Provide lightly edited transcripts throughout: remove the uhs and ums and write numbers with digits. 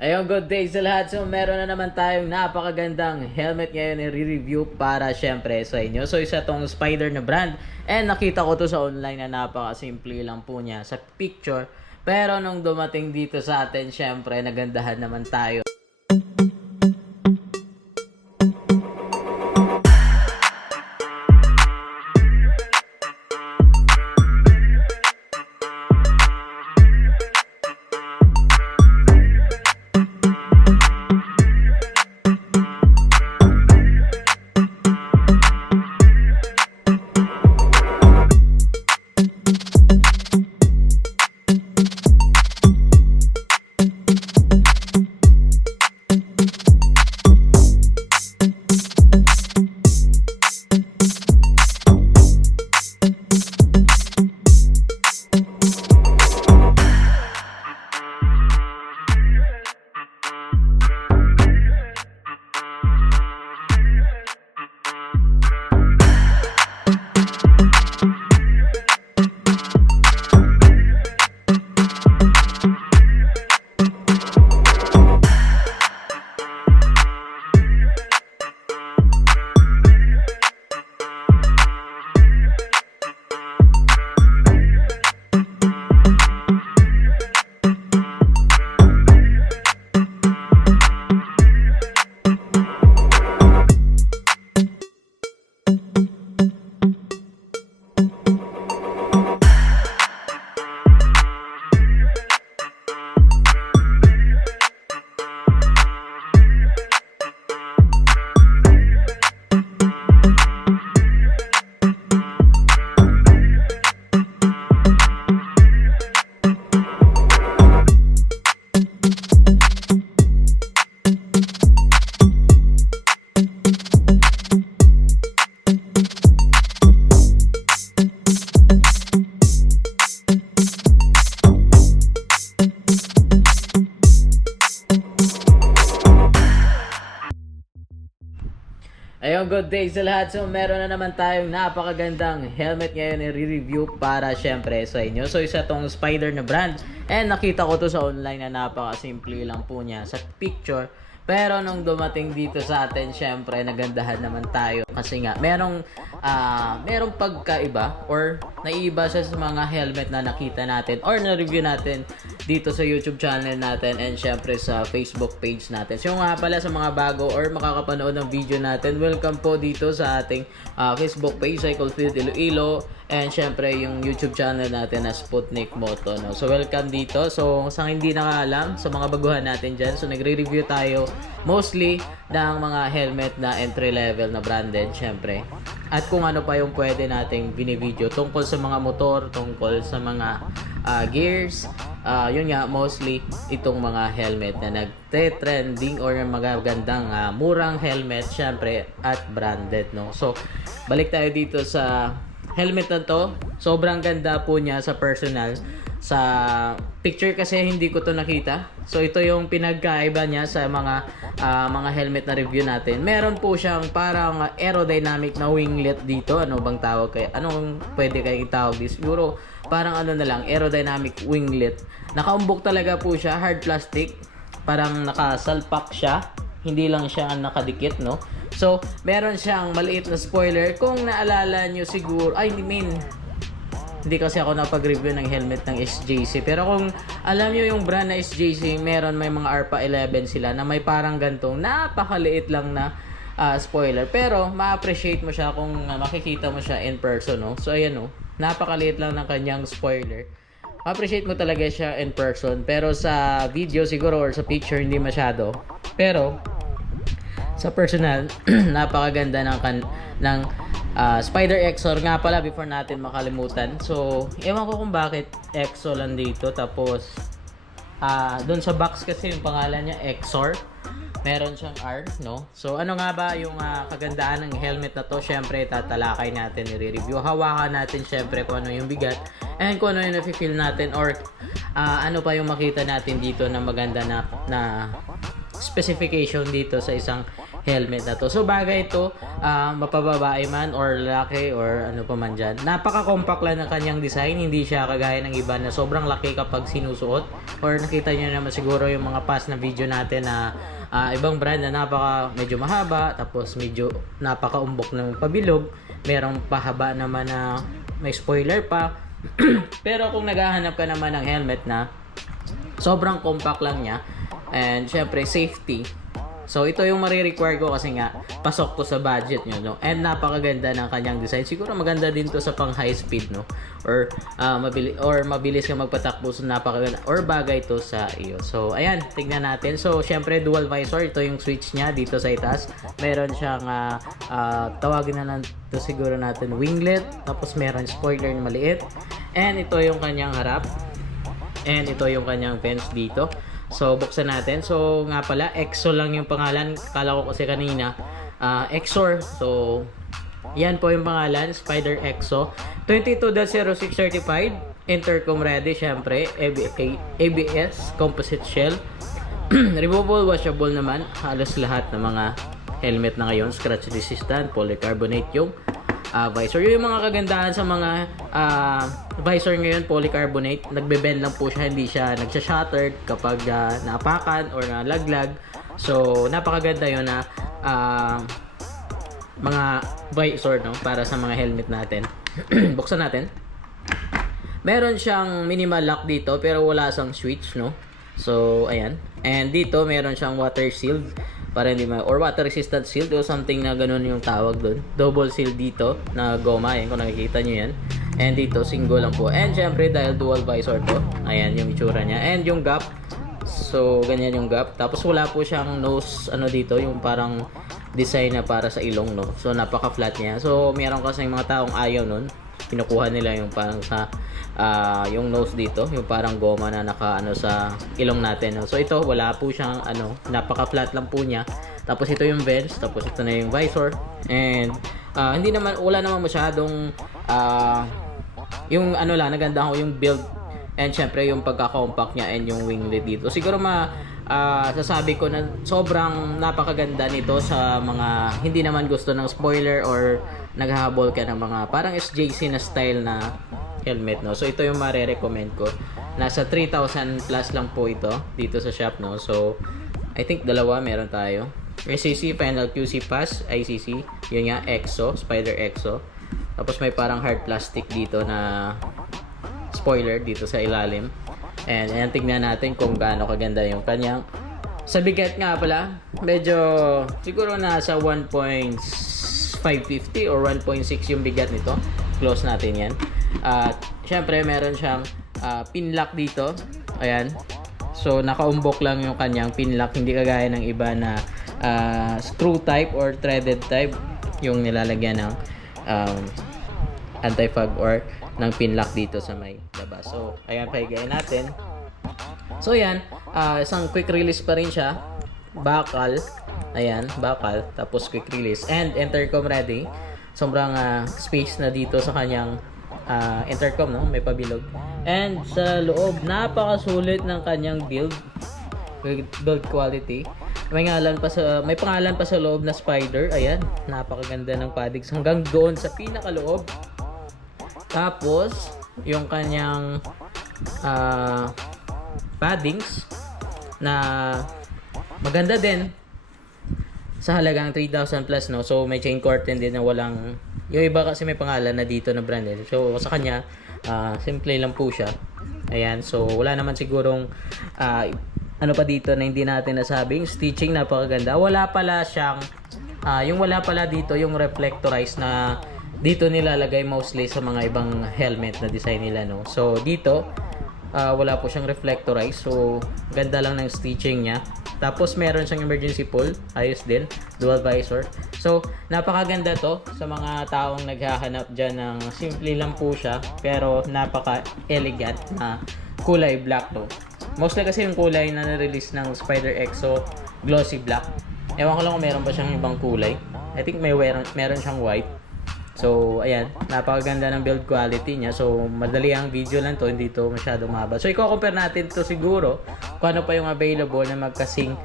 Ayun, good day sa lahat. So, meron na naman tayong napakagandang helmet ngayon i-review para syempre sa inyo. So, isa tong Spider na brand. And nakita ko to sa online na napakasimple lang po niya sa picture. Pero nung dumating dito sa atin, syempre, nagandahan naman tayo. Ayun, good day sa lahat. So, meron na naman tayong napakagandang helmet ngayon i-review para syempre sa inyo. So, isa tong Spider na brand. And nakita ko to sa online na napakasimple lang po niya sa picture. Pero nung dumating dito sa atin, syempre, nagandahan naman tayo. Kasi nga, merong pagkaiba or naiiba siya sa mga helmet na nakita natin or na-review natin dito sa YouTube channel natin and syempre sa Facebook page natin. So nga pala sa mga bago or makakapanood ng video natin, welcome po dito sa ating Facebook page, Cyclefield Iloilo, and syempre yung YouTube channel natin na Sputnik Moto. No? So welcome dito. So sa hindi nakaalam, sa mga baguhan natin dyan, so nagre-review tayo mostly ng mga helmet na entry level na branded syempre. At kung ano pa yung pwede nating binivideo tungkol sa mga motor, tungkol sa mga gears, yun nga, mostly itong mga helmet na nagte-trending or magagandang murang helmet syempre at branded, no? So, balik tayo dito sa helmet na to. Sobrang ganda po niya sa personal. Sa picture kasi hindi ko to nakita. So ito yung pinagkaiba niya sa mga helmet na review natin. Meron po siyang parang aerodynamic na winglet dito. Ano bang tawag kay? Anong pwede kayong itawag this? Siguro parang ano na lang, aerodynamic winglet. Nakaumbok talaga po siya, hard plastic. Parang nakasalpak siya. Hindi lang siya nakadikit, no? So, meron siyang maliit na spoiler. Kung naalala nyo siguro, hindi kasi ako napag-review ng helmet ng SJC. Pero kung alam nyo yung brand na SJC, may mga ARPA 11 sila na may parang gantong napakaliit lang na spoiler. Pero ma-appreciate mo siya kung makikita mo siya in person, no? So ayan, no? Napakaliit lang ng kanyang spoiler. Ma-appreciate mo talaga siya in person. Pero sa video siguro or sa picture hindi masyado. Pero sa personal, napakaganda ng Spider Exor nga pala before natin makalimutan. So, ewan ko kung bakit Exo lang dito. Tapos, doon sa box kasi yung pangalan niya Exor. Meron siyang R, no? So, ano nga ba yung kagandaan ng helmet na to? Syempre, tatalakay natin, i-review. Hawakan natin syempre kung ano yung bigat. And kung ano yung nafe-feel natin or ano pa yung makita natin dito na maganda na specification dito sa isang helmet na to. So bagay ito, mapababae man or lalaki or ano pa man dyan. Napaka-compact lang ng kanyang design. Hindi siya kagaya ng iba na sobrang laki kapag sinusuot. Or nakita nyo naman siguro yung mga past na video natin na ibang brand na medyo mahaba, tapos medyo napaka-umbok ng pabilog. Merong pahaba naman na may spoiler pa. Pero kung naghahanap ka naman ng helmet na sobrang compact lang niya, and syempre safety, so ito yung marirequire ko kasi nga pasok to sa budget nyo, no? And napakaganda ng kanyang design. Siguro maganda din to sa pang high speed, no? Or mabilis ka magpatakbo, so napakaganda or bagay to sa iyo. So ayan, tingnan natin. So syempre dual visor, ito yung switch niya dito sa itaas. Meron siyang tawagin na to siguro natin winglet, tapos meron spoiler na maliit, and ito yung kanyang harap, and ito yung kanyang vents dito. So buksan natin. So nga pala, EXO lang yung pangalan. Kala ko kasi kanina EXOR. So yan po yung pangalan, Spider EXO. 22.06 certified, intercom ready, syempre ABS composite shell. Removable, washable naman halos lahat ng mga helmet na ngayon, scratch resistant, polycarbonate yung visor. Yung mga kagandahan sa mga visor ngayon, polycarbonate, nagbe-bend lang po siya, hindi siya nagsha-shattered kapag naapakan or nalaglag. So napakaganda yun na mga visor, no, para sa mga helmet natin. Buksan natin. Meron siyang minimal lock dito pero wala siyang switch, no. So ayan, and dito meron siyang water shield para hindi or water resistant shield o something na ganun yung tawag doon. Double seal dito na goma, yan kung nakikita nyo yan. And dito single lang po. And syempre dahil dual visor to, ayan yung itsura niya. And yung gap, so ganyan yung gap. Tapos wala po siyang nose dito, yung parang design na para sa ilong, no. So napaka flat niya. So meron kasi mga taong ayaw nun, kinukuha nila yung parang sa yung nose dito, yung parang goma na sa ilong natin, no? So ito wala po siyang napaka flat lang po niya. Tapos ito yung vents, tapos ito na yung visor, and wala naman masyadong yung lang, naganda ko yung build, and syempre yung pagka-compact niya and yung winglet dito. Siguro sasabi ko na sobrang napakaganda nito sa mga hindi naman gusto ng spoiler or naghahabol ka ng mga parang SJC na style na helmet, no. So ito yung mare-recommend ko. Nasa 3,000 plus lang po ito dito sa shop, no. So I think dalawa meron tayo. SCC, Final QC Pass, ICC, yun nga, EXO, Spider EXO. Tapos may parang hard plastic dito na spoiler dito sa ilalim. And ayan, tignan natin kung gaano kaganda yung kanyang. Sa bigat nga pala, medyo siguro nasa 1.550 or 1.6 yung bigat nito. Close natin yan. At syempre meron siyang pin lock dito. Ayan. So nakaumbok lang yung kanyang pin lock, hindi kagaya ng iba na screw type or threaded type yung nilalagyan ng anti-fog or ng pin lock dito sa may labas. So ayan, pahigayin natin. So yan, isang quick release pa rin siya. Bakal. Ayan, bakal. Tapos quick release. And intercom ready. Sobrang space na dito sa kanyang intercom, no? May pabilog. And sa loob, napakasulit ng kanyang build quality. May pangalan pa sa loob na Spider. Ayan, napakaganda ng paddings hanggang doon sa pinakaloob. Tapos yung kanyang paddings na maganda din sa halagang 3,000 plus, no. So may chain curtain din na walang, yung iba kasi may pangalan na dito na brand. So sa kanya simple lang po siya. Ayan, so wala naman sigurong pa dito na hindi natin nasabing stitching, napakaganda. Wala pala siyang wala pala dito yung reflectorized na dito nilalagay mostly sa mga ibang helmet na design nila, no. So dito wala po siyang reflectorized, so ganda lang ng stitching niya. Tapos meron siyang emergency pull, ayos din, dual visor. So napakaganda to sa mga taong naghahanap dyan ng simple lang po siya pero napaka elegant na kulay black to. Mostly kasi yung kulay na na-release ng Spider EXO, glossy black. Ewan ko lang kung meron pa siyang ibang kulay. I think meron siyang white. So ayan, napakaganda ng build quality niya. So madali ang video lang to, hindi to masyadong mahaba. So i-compare natin to siguro kung ano pa yung available na magkasing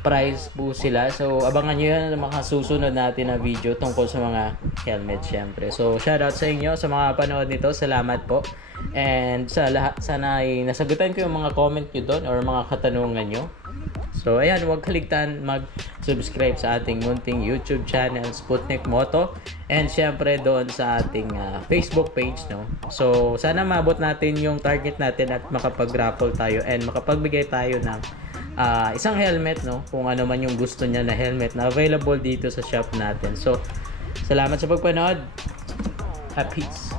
price po sila. So, abangan nyo yan sa mga susunod natin na video tungkol sa mga helmet syempre. So, shoutout sa inyo sa mga panood nito. Salamat po. And sa lahat, sana ay nasagutan ko yung mga comment nyo doon or mga katanungan nyo. So, ayan, huwag kaligtaan mag-subscribe sa ating munting YouTube channel, Sputnik Moto. And syempre doon sa ating Facebook page, no? So, sana maabot natin yung target natin at makapag-raffle tayo and makapagbigay tayo ng isang helmet, no? Kung ano man yung gusto niya na helmet na available dito sa shop natin. So, salamat sa pagpanood. Peace.